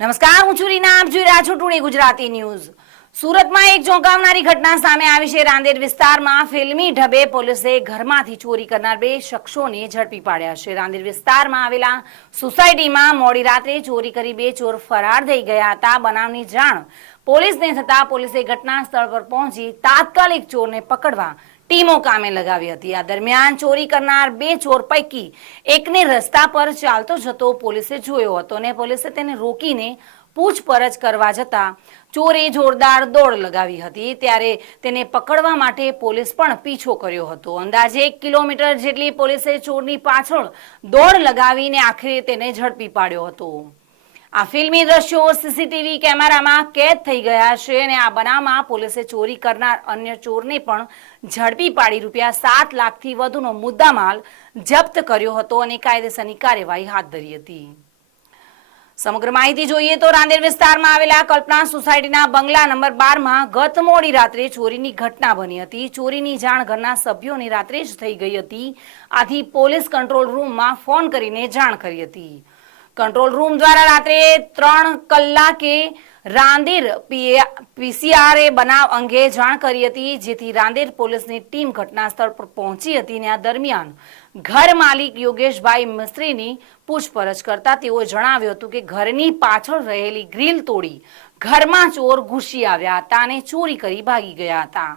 નમસ્કાર, હું છું રીના, આપ જોઈ રહ્યા છો ટુડે ગુજરાતી ન્યૂઝ. સુરતમાં એક ચોંકાવનારી ઘટના સામે આવી છે. રાંદેર વિસ્તારમાં ફિલ્મી ઢબે પોલીસે ઘરમાંથી ચોરી કરનાર બે શખ્સોને ઝડપી પાડ્યા છે. રાંદેર વિસ્તારમાં આવેલા સોસાયટીમાં મોડી રાત્રે ચોરી કરી બે ચોર ફરાર થઈ ગયા હતા. બનાવની જાણ પોલીસને થતા પોલીસે ઘટના સ્થળ પર પહોંચી તાત્કાલિક ચોરને પકડવા ટીમો કામે લગાવી હતી. આ દરમિયાન ચોરી કરનાર બે ચોર પૈકી એકને રસ્તા પર ચાલતો જતો પોલીસે જોયો હતો અને પોલીસે તેને રોકીને પૂછપરછ કરવા જતા ચોરે જોરદાર દોડ લગાવી હતી. ત્યારે તેને પકડવા માટે પોલીસ પણ પીછો કર્યો હતો. અંદાજે એક કિલોમીટર જેટલી પોલીસે ચોરની પાછળ દોડ લગાવીને આખરે તેને ઝડપી પાડ્યો હતો. આ ફિલ્મી દ્રશ્યો સીસીટીવી કેમેરામાં કેદ થઈ ગયા છે અને આ બનાવમાં પોલીસે ચોરી કરનાર અન્ય ચોરને પણ ઝડપી પાડી રૂપિયા સાત લાખથી વધુનો મુદ્દામાલ જપ્ત કર્યો હતો અને કાયદેસરની કાર્યવાહી હાથ ધરી હતી. સમગ્ર માહિતી જોઈએ તો રાંદેર વિસ્તારમાં આવેલા કલ્પના સોસાયટીના બંગલા નંબર બારમાં ગત મોડી રાત્રે ચોરીની ઘટના બની હતી. ચોરીની જાણ ઘરના સભ્યોને રાત્રે જ થઈ ગઈ હતી. આથી પોલીસ કંટ્રોલ રૂમમાં ફોન કરીને જાણ કરી હતી. કંટ્રોલ રૂમ દ્વારા રાત્રે ત્રણ કલાકે રાંદેર પીસીઆરએ બનાવ અંગે જાણ કરી હતી, જેથી રાંદેર પોલીસની ટીમ ઘટના સ્થળ પર પહોંચી હતી અને આ દરમિયાન ઘર માલિક યોગેશભાઈ મિસ્ત્રીની પૂછપરછ કરતા તેઓએ જણાવ્યું હતું કે ઘરની પાછળ રહેલી ગ્રીલ તોડી ઘરમાં ચોર ઘૂસી આવ્યા હતા અને ચોરી કરી ભાગી ગયા હતા.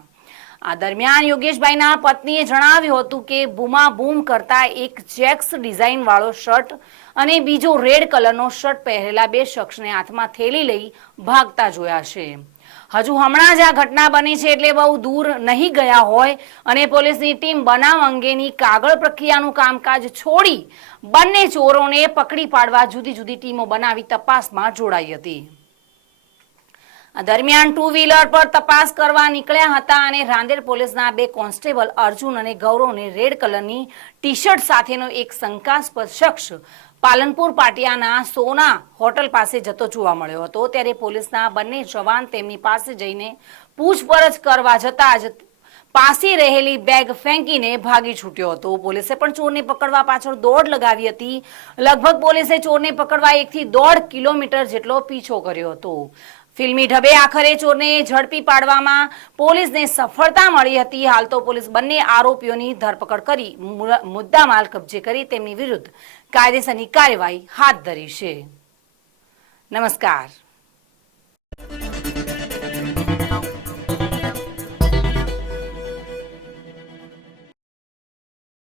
આ દરમિયાન યોગેશભાઈના પત્નીએ જણાવ્યું હતું કે બૂમા બૂમ કરતા એક ચેક્સ ડિઝાઇન વાળો શર્ટ અને બીજો રેડ કલરનો શર્ટ પહેરેલા બે શખ્સને હાથમાં થેલી લઈ ભાગતા જોયા છે. હજુ હમણાં જ આ ઘટના બની છે એટલે બહુ દૂર નહીં ગયા હોય અને પોલીસની ટીમ બનાવ અંગેની કાગળ પ્રક્રિયાનું કામકાજ છોડી બંને ચોરોને પકડી પાડવા જુદી જુદી ટીમો બનાવી તપાસમાં જોડાઈ હતી. દરમિયાન ટુ વ્હીલર પર તપાસ કરવા નીકળ્યા હતા અને રાંદેર પોલીસના બે કોન્સ્ટેબલ અર્જુન અને ગૌરવને રેડ કલરની ટી શર્ટ સાથેનો એક શંકાસ્પદ શખ્સ પાલનપુર પાટિયાના સોના હોટલ પાસે જતો જોવા મળ્યો હતો. ત્યારે પોલીસના બંને જવાન તેમની પાસે જઈને પૂછપરછ કરવા જતા જ પાસે રહેલી બેગ ફેંકીને ભાગી છૂટ્યો હતો. પોલીસે પણ ચોરને પકડવા પાછળ દોડ લગાવી હતી. લગભગ પોલીસે ચોરને પકડવા એકથી દોઢ કિલોમીટર જેટલો પીછો કર્યો હતો. ફિલ્મી ઢબે આખરે ચોરને ઝડપી પાડવામાં પોલીસને સફળતા મળી હતી. હાલ તો પોલીસ બંને આરોપીઓની ધરપકડ કરી મુદ્દામાલ કબજે કરી તેમની વિરુદ્ધ કાયદેસરની કાર્યવાહી હાથ ધરી છે. નમસ્કાર.